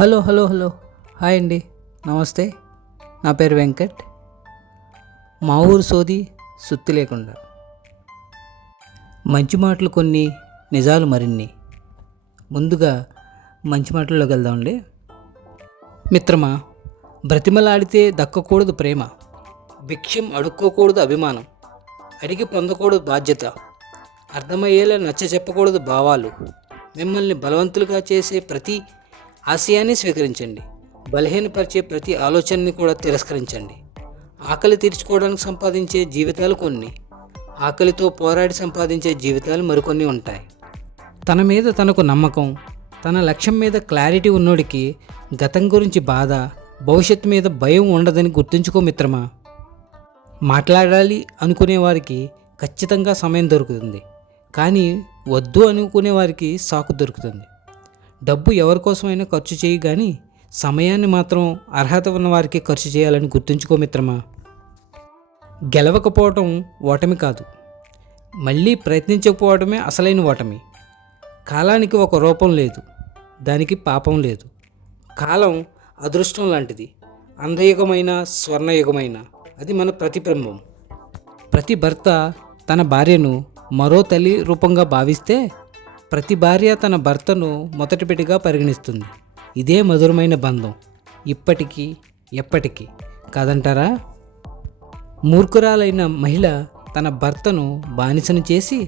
Hello hello hello hi అండి, నమస్తే. నా పేరు వెంకట్. మా ఊరు సోది సుత్తి లేకుండా. మంచి మాటలు కొన్ని, నిజాలు మరిన్ని. ముందుగా మంచి మాటల్లోకి వెళ్దామండి. మిత్రమా, బ్రతిమలాడితే దక్కకూడదు ప్రేమ, భిక్షం అడుక్కోకూడదు అభిమానం, అడిగి పొందకూడదు బాధ్యత, అర్థమయ్యేలా నచ్చ చెప్పకూడదు భావాలు. మిమ్మల్ని బలవంతులుగా చేసే ప్రతి ఆశయాన్ని స్వీకరించండి, బలహీనపరిచే ప్రతి ఆలోచనని కూడా తిరస్కరించండి. ఆకలి తీర్చుకోవడానికి సంపాదించే జీవితాలు కొన్ని, ఆకలితో పోరాడి సంపాదించే జీవితాలు మరికొన్ని ఉంటాయి. తన మీద తనకు నమ్మకం, తన లక్ష్యం మీద క్లారిటీ ఉన్నోడికి గతం గురించి బాధ, భవిష్యత్తు మీద భయం ఉండదని గుర్తుంచుకో మిత్రమా. మాట్లాడాలి అనుకునే వారికి ఖచ్చితంగా సమయం దొరుకుతుంది, కానీ వద్దు అనుకునే వారికి సాకు దొరుకుతుంది. డబ్బు ఎవరికోసమైనా ఖర్చు చేయి, కానీ సమయాన్ని మాత్రం అర్హత ఉన్నవారికి ఖర్చు చేయాలని గుర్తుంచుకో మిత్రమా. గెలవకపోవటం ఓటమి కాదు, మళ్ళీ ప్రయత్నించకపోవడమే అసలైన ఓటమి. కాలానికి ఒక రూపం లేదు, దానికి పాపం లేదు. కాలం అదృష్టం లాంటిది, అంధయుగమైన స్వర్ణయుగమైన అది మన ప్రతిబింబం. ప్రతి భర్త తన భార్యను మరో తల్లి రూపంగా భావిస్తే, ప్రతి భార్య తన భర్తను మొదటిపెట్టిగా పరిగణిస్తుంది. ఇదే మధురమైన బంధం, ఇప్పటికీ ఎప్పటికీ కాదంటారా? మూర్ఖురాలైన మహిళ తన భర్తను బానిసను చేసి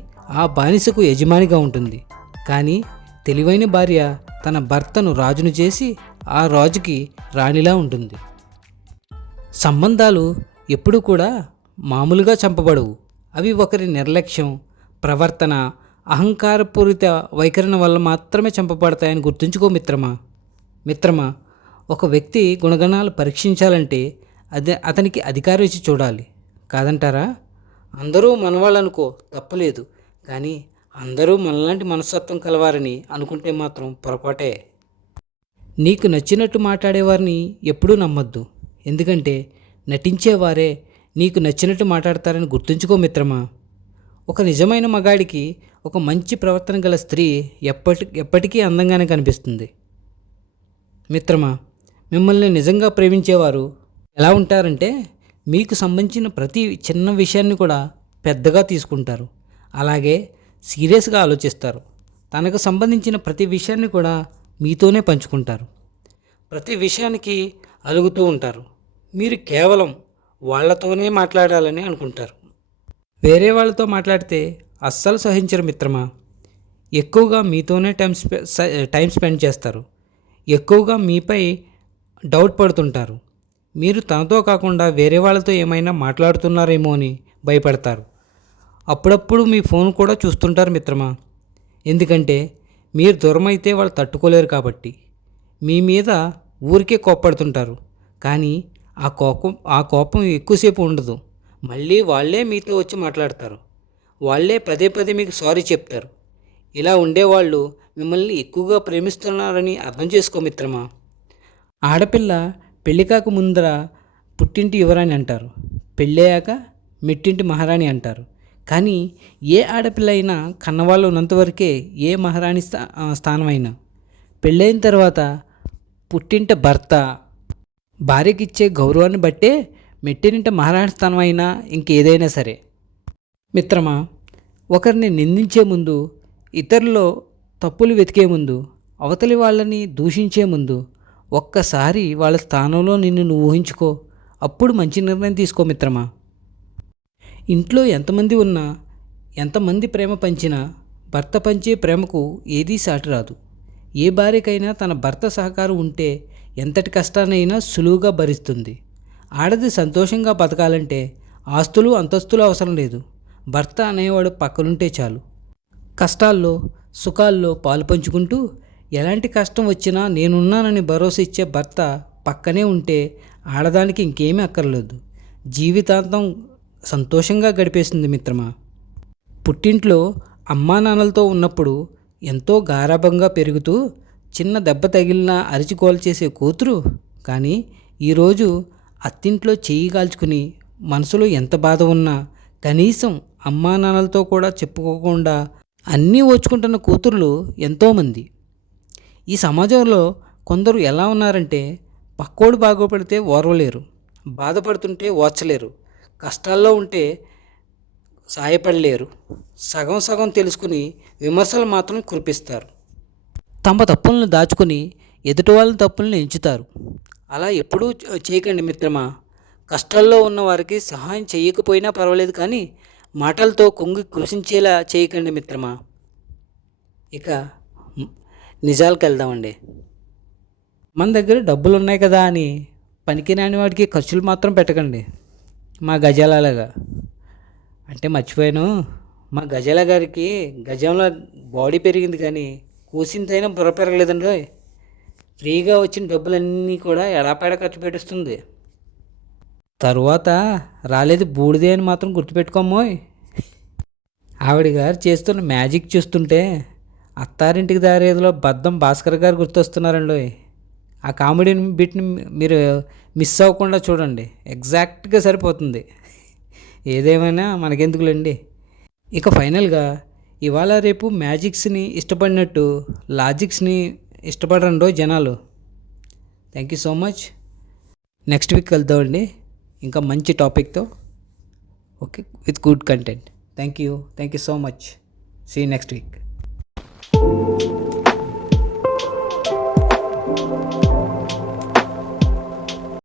ఆ బానిసకు యజమానిగా ఉంటుంది, కానీ తెలివైన భార్య తన భర్తను రాజును చేసి ఆ రాజుకి రాణిలా ఉంటుంది. సంబంధాలు ఎప్పుడూ కూడా మామూలుగా చంపబడవు. అవి ఒకరి నిర్లక్ష్యం, ప్రవర్తన, అహంకారపూరిత వైఖరణ వల్ల మాత్రమే చంపబడతాయని గుర్తుంచుకో మిత్రమా. ఒక వ్యక్తి గుణగణాలు పరీక్షించాలంటే అతనికి అధికారం ఇచ్చి చూడాలి, కాదంటారా? అందరూ మనవాళ్ళనుకో, తప్పలేదు, కానీ అందరూ మనలాంటి మనస్తత్వం కలవారని అనుకుంటే మాత్రం పొరపాటే. నీకు నచ్చినట్టు మాట్లాడేవారిని ఎప్పుడూ నమ్మొద్దు, ఎందుకంటే నటించేవారే నీకు నచ్చినట్టు మాట్లాడతారని గుర్తుంచుకో మిత్రమా. ఒక నిజమైన మగాడికి ఒక మంచి ప్రవర్తన గల స్త్రీ ఎప్పటికీ అందంగానే కనిపిస్తుంది. మిత్రమా, మిమ్మల్ని నిజంగా ప్రేమించేవారు ఎలా ఉంటారంటే, మీకు సంబంధించిన ప్రతి చిన్న విషయాన్ని కూడా పెద్దగా తీసుకుంటారు, అలాగే సీరియస్గా ఆలోచిస్తారు. తనకు సంబంధించిన ప్రతి విషయాన్ని కూడా మీతోనే పంచుకుంటారు, ప్రతి విషయానికి అలుగుతూ ఉంటారు. మీరు కేవలం వాళ్ళతోనే మాట్లాడాలని అనుకుంటారు, వేరే వాళ్ళతో మాట్లాడితే అస్సలు సహించరు మిత్రమా. ఎక్కువగా మీతోనే టైం స్పెండ్ చేస్తారు, ఎక్కువగా మీపై డౌట్ పడుతుంటారు. మీరు తనతో కాకుండా వేరే వాళ్ళతో ఏమైనా మాట్లాడుతున్నారేమో అని భయపడతారు. అప్పుడప్పుడు మీ ఫోన్ కూడా చూస్తుంటారు మిత్రమా, ఎందుకంటే మీరు దూరం అయితే వాళ్ళు తట్టుకోలేరు కాబట్టి. మీ మీద ఊరికే కోప్పడుతుంటారు, కానీ ఆ కోపం ఎక్కువసేపు ఉండదు. మళ్ళీ వాళ్ళే మీతో వచ్చి మాట్లాడతారు, వాళ్ళే పదే పదే మీకు సారీ చెప్తారు. ఇలా ఉండేవాళ్ళు మిమ్మల్ని ఎక్కువగా ప్రేమిస్తున్నారని అర్థం చేసుకో మిత్రమా. ఆడపిల్ల పెళ్లి కాక ముందర పుట్టింటి యువరాణి అంటారు, పెళ్ళయ్యాక మెట్టింటి మహారాణి అంటారు. కానీ ఏ ఆడపిల్ల అయినా కన్నవాళ్ళు ఉన్నంతవరకే ఏ మహారాణి స్థానమైనా. పెళ్ళైన తర్వాత పుట్టింట భర్త భార్యకిచ్చే గౌరవాన్ని బట్టే మెట్టినింట మహారాణి స్థానం అయినా ఇంకేదైనా సరే. మిత్రమా, ఒకరిని నిందించే ముందు, ఇతరుల్లో తప్పులు వెతికే ముందు, అవతలి వాళ్ళని దూషించే ముందు ఒక్కసారి వాళ్ళ స్థానంలో నువ్వు ఊహించుకో. అప్పుడు మంచి నిర్ణయం తీసుకో మిత్రమా. ఇంట్లో ఎంతమంది ఉన్నా, ఎంతమంది ప్రేమ పంచినా భర్త పంచే ప్రేమకు ఏదీ సాటి రాదు. ఏ భార్యకైనా తన భర్త సహకారం ఉంటే ఎంతటి కష్టాన్నైనా సులువుగా భరిస్తుంది. ఆడది సంతోషంగా బతకాలంటే ఆస్తులు అంతస్తులు అవసరం లేదు, భర్త అనేవాడు పక్కనుంటే చాలు. కష్టాల్లో సుఖాల్లో పాలు పంచుకుంటూ ఎలాంటి కష్టం వచ్చినా నేనున్నానని భరోసా ఇచ్చే భర్త పక్కనే ఉంటే ఆడదానికి ఇంకేమీ అక్కర్లేదు, జీవితాంతం సంతోషంగా గడిపేస్తుంది మిత్రమా. పుట్టింట్లో అమ్మా నాన్నలతో ఉన్నప్పుడు ఎంతో గారాబంగా పెరుగుతూ చిన్న దెబ్బ తగిలినా అరిచికోలు చేసే కూతురు, కానీ ఈరోజు అత్తింట్లో చెయ్యి కాల్చుకుని మనసులో ఎంత బాధ ఉన్నా కనీసం అమ్మా నాన్నలతో కూడా చెప్పుకోకుండా అన్నీ ఓచుకుంటున్న కూతుర్లు ఎంతోమంది. ఈ సమాజంలో కొందరు ఎలా ఉన్నారంటే పక్కోడు బాగుపడితే ఓర్వలేరు, బాధపడుతుంటే ఓర్చలేరు, కష్టాల్లో ఉంటే సాయపడలేరు, సగం సగం తెలుసుకుని విమర్శలు మాత్రం కురిపిస్తారు. తమ తప్పులను దాచుకుని ఎదుటి వాళ్ళ తప్పులను ఎంచుతారు. అలా ఎప్పుడూ చేయకండి మిత్రమా. కష్టాల్లో ఉన్న వారికి సహాయం చేయకపోయినా పర్వాలేదు, కానీ మాటలతో కొంగి కృషించేలా చేయకండి మిత్రమా. ఇక నిజాలకు వెళ్దామండి. మన దగ్గర డబ్బులు ఉన్నాయి కదా అని పనికిరాని వాడికి ఖర్చులు మాత్రం పెట్టకండి. మా గజాలలాగా. అంటే మర్చిపోయాను, మా గజాల గారికి గజంలో బాడీ పెరిగింది కానీ కూసింతైనా బుర్ర పెరగలేదండి. ఫ్రీగా వచ్చిన డబ్బులన్నీ కూడా ఎడాపెడా ఖర్చు పెట్టేస్తుంది. తరువాత రాలేదు బూడిదే అని మాత్రం గుర్తుపెట్టుకోమోయ్. ఆవిడ గారు చేస్తున్న మ్యాజిక్ చూస్తుంటే అత్తారింటికి దారేదిలో బద్దం భాస్కర్ గారు గుర్తొస్తున్నారండి. ఆ కామెడీ బిట్ని మీరు మిస్ అవ్వకుండా చూడండి, ఎగ్జాక్ట్గా సరిపోతుంది. ఏదేమైనా మనకెందుకులేండి. ఇక ఫైనల్గా ఇవాళ రేపు మ్యాజిక్స్ని ఇష్టపడినట్టు లాజిక్స్ని ఇష్టపడరండో జనాలు. Thank you so much. Next week కలుద్దామండి ఇంకా మంచి టాపిక్తో. Okay, with good content. Thank you so much. See you next week.